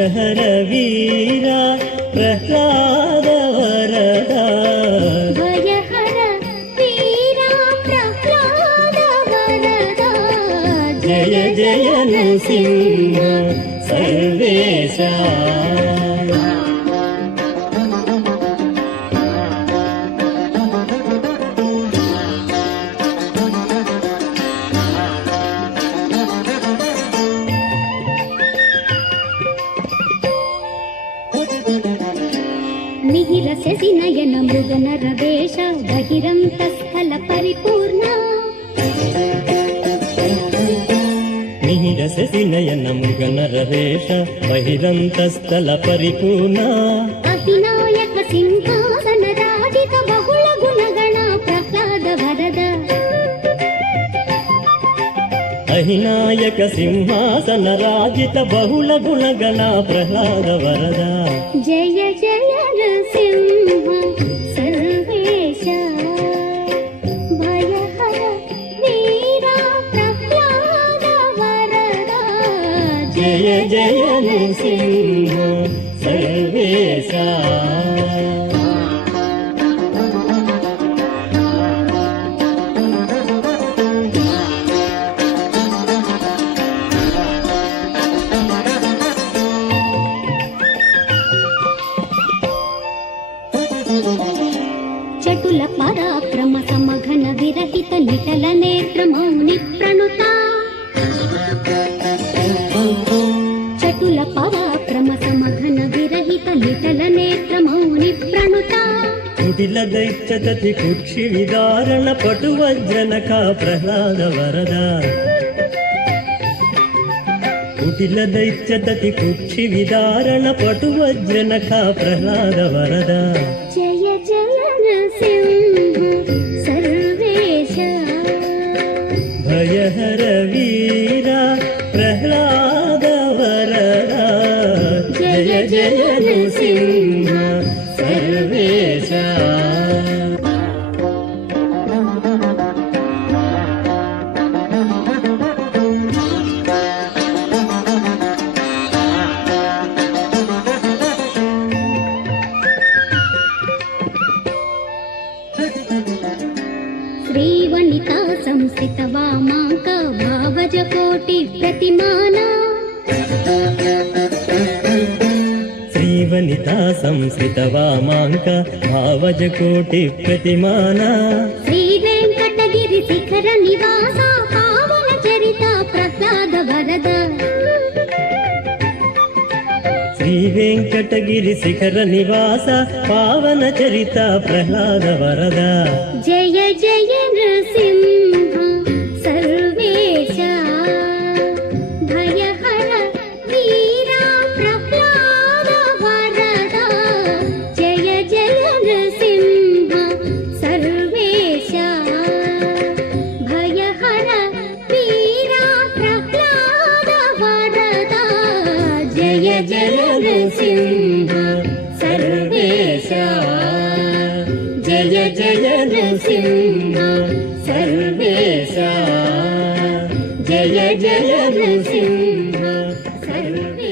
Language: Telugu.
ಭಯಹರ ವೀರ ಪ್ರಹ್ಲಾದ ವರದ ಭಯಹರ ವೀರ ಪ್ರಹ್ಲಾದ ವರದ ಜಯ ಜಯ ನೃಸಿಂಹ ಸರ್ವೇಶ మిహిర శశి నయన మృగ నరవేష బహిరంతస్థల పరిపూర్ణ మిహిర శశి నయన మృగ నరవేష బహిరంతస్థల పరిపూర్ణ అభినాయక సింహాసన రాజిత బహుళ గుణగణ ప్రహ్లాద వరద అహినాయక సింహాసన రాజిత బహుళ గుణగణ ప్రహ్లాద వరద జయ జయ నృసింహ సర్వేశ భయహర వీర ప్రహ్లాద వరద జయ జయ నృసింహ సర్వేశ చటుల పరాక్రమ సమఘన విరహిత నిటల నేత్ర మౌని ప్రణుత చటుల పరాక్రమ సమఘన విరహిత నిటల నేత్ర మౌని ప్రణుత కుటిల దైత్యతతి కుక్షి విదారణ పటు వజ్రనక ప్రహ్లాద వరద కుటిల దైత్యతతి కుక్షి విదారణ పటు వజ్రనక ప్రహ్లాద వరద జయ జయ నృసింహ సర్వేశ భయహర వీర ప్రహ్లాద వరద జయ జయ నృసింహ సర్వేశ శ్రీవనితా సంస్థిత వామాంక భావజ కోటి ప్రతిమాన శ్రీవనితా సంస్కృత వామాంక భావజ కోటి ప్రతిమాన శ్రీ వెంకటగిరి శిఖర నివాస పావన చరిత ప్రహ్లాద వరద శ్రీ వెంకటగిరి శిఖర నివాస పావన చరిత ప్రహ్లాద వరద జయ జయ నృసింహ సర్వేశ భయహర వీర ప్రహ్లాద వరద జయ జయ నృసింహ సర్వేశ భయహర వీర ప్రహ్లాద వరద జయ జయ నృసింహ సర్వేశ జయ జయ నృసింహ సర్వేశ జయ జయ నృసింహ సర్వేశ